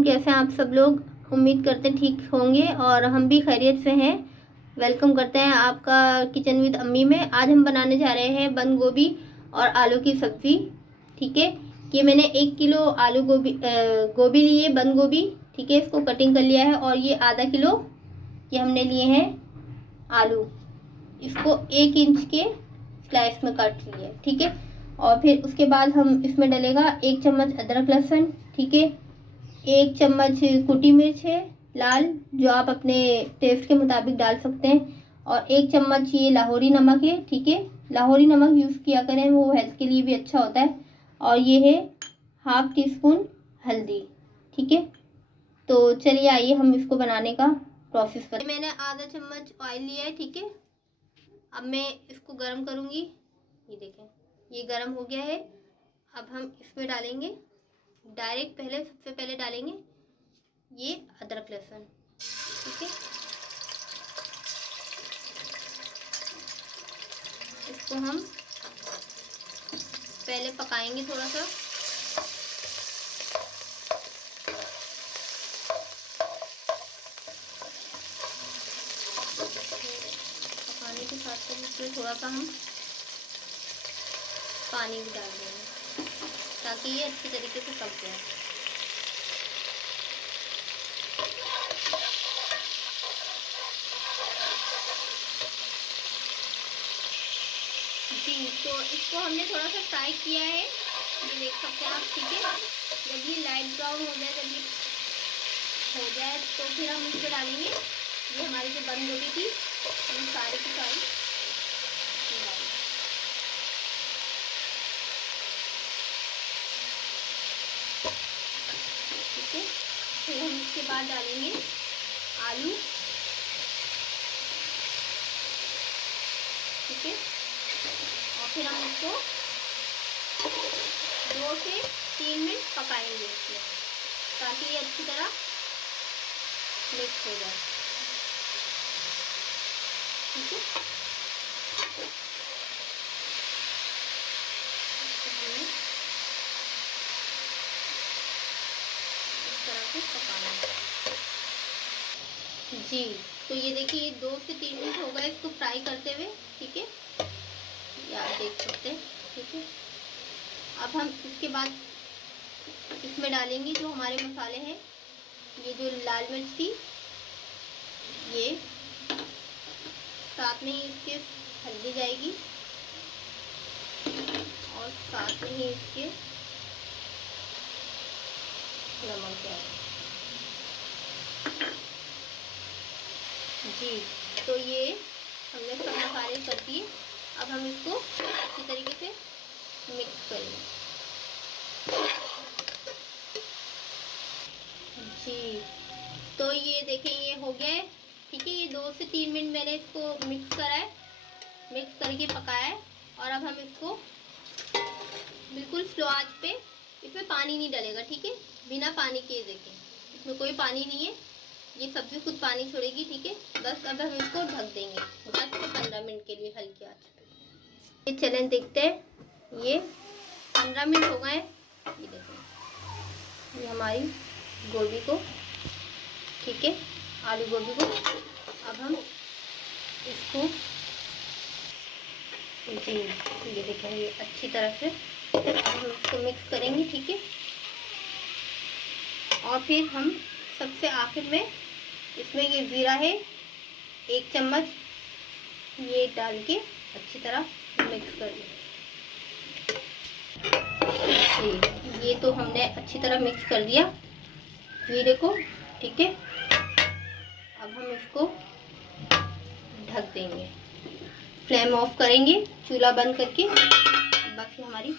कैसे हैं आप सब लोग। उम्मीद करते हैं ठीक होंगे और हम भी खैरियत से हैं। वेलकम करते हैं आपका किचन विद अम्मी में। आज हम बनाने जा रहे हैं बंद गोभी और आलू की सब्ज़ी। ठीक है, ये मैंने 1 किलो आलू गोभी ली है, बंद गोभी। ठीक है, इसको कटिंग कर लिया है। और ये आधा किलो ये हमने लिए हैं आलू, इसको 1 इंच के स्लाइस में काट लिया है। ठीक है, और फिर उसके बाद हम इसमें डलेगा 1 चम्मच अदरक लहसुन। ठीक है, 1 चम्मच कुटी मिर्च है लाल, जो आप अपने टेस्ट के मुताबिक डाल सकते हैं। और 1 चम्मच ये लाहौरी नमक है। ठीक है, लाहौरी नमक यूज़ किया करें, वो हेल्थ के लिए भी अच्छा होता है। और ये है ½ टीस्पून हल्दी। ठीक है, तो चलिए आइए हम इसको बनाने का प्रोसेस पर। मैंने आधा चम्मच ऑयल लिया है। ठीक है, अब मैं इसको गर्म करूँगी। ये देखें, ये गर्म हो गया है। अब हम इसमें डालेंगे डायरेक्ट, सबसे पहले डालेंगे ये अदरक लहसुन। ठीक है, इसको हम पहले पकाएंगे थोड़ा सा। पकाने के साथ साथ इसमें थोड़ा सा हम पानी भी डाल देंगे ताकि ये अच्छी तरीके से पक जाए। जी, तो इसको हमने थोड़ा सा फ्राई किया है, ये देख सकते हैं आप। ठीक है, जब ये लाइट ब्राउन हो जाए, जब ये हो जाए तो फिर हम इसमें डालेंगे ये हमारी जो बंद गोभी थी, हम सारी की सारी डालेंगे। ठीक है, फिर हम इसके बाद डालेंगे आलू। ठीक है, और फिर हम इसको 2 से 3 मिनट पकाएंगे इसमें, ताकि ये अच्छी तरह मिक्स हो जाए। ठीक है, इस तरह से पकाना है। जी, तो ये देखिए 2 से 3 मिनट हो गए इसको फ्राई करते हुए। ठीक है, ये आप देख सकते हैं। ठीक है, अब हम इसके बाद इसमें डालेंगे जो हमारे मसाले हैं। ये जो लाल मिर्च थी, ये साथ में ही इसके हल्दी जाएगी और साथ में ही इसके नमक जाएगा। जी, तो ये हमने सब मसाले कर दिए। अब हम इसको अच्छी तरीके से मिक्स करेंगे। जी, तो ये देखें, ये हो गया है। ठीक है, ये 2 से 3 मिनट मैंने इसको मिक्स करा है, मिक्स करके पकाया है। और अब हम इसको बिल्कुल स्लो आंच पे, इसमें पानी नहीं डलेगा। ठीक है, बिना पानी के देखें, इसमें कोई पानी नहीं है, ये सब्जी खुद पानी छोड़ेगी। ठीक है, बस अब हम इसको ढक देंगे 10 से 15 मिनट के लिए हल्की आंच पे। ये चलें देखते हैं, ये 15 मिनट हो गए। ये देखें, ये हमारी गोभी को, ठीक है, आलू गोभी को, अब हम इसको, जी ये देखें, ये अच्छी तरह से हम इसको मिक्स करेंगे। ठीक है, और फिर हम सबसे आखिर में इसमें ये ज़ीरा है 1 चम्मच, ये डाल के अच्छी तरह मिक्स कर दें। ये तो हमने अच्छी तरह मिक्स कर दिया जीरे को। ठीक है, अब हम इसको ढक देंगे, फ्लेम ऑफ करेंगे, चूल्हा बंद करके। बाकी हमारी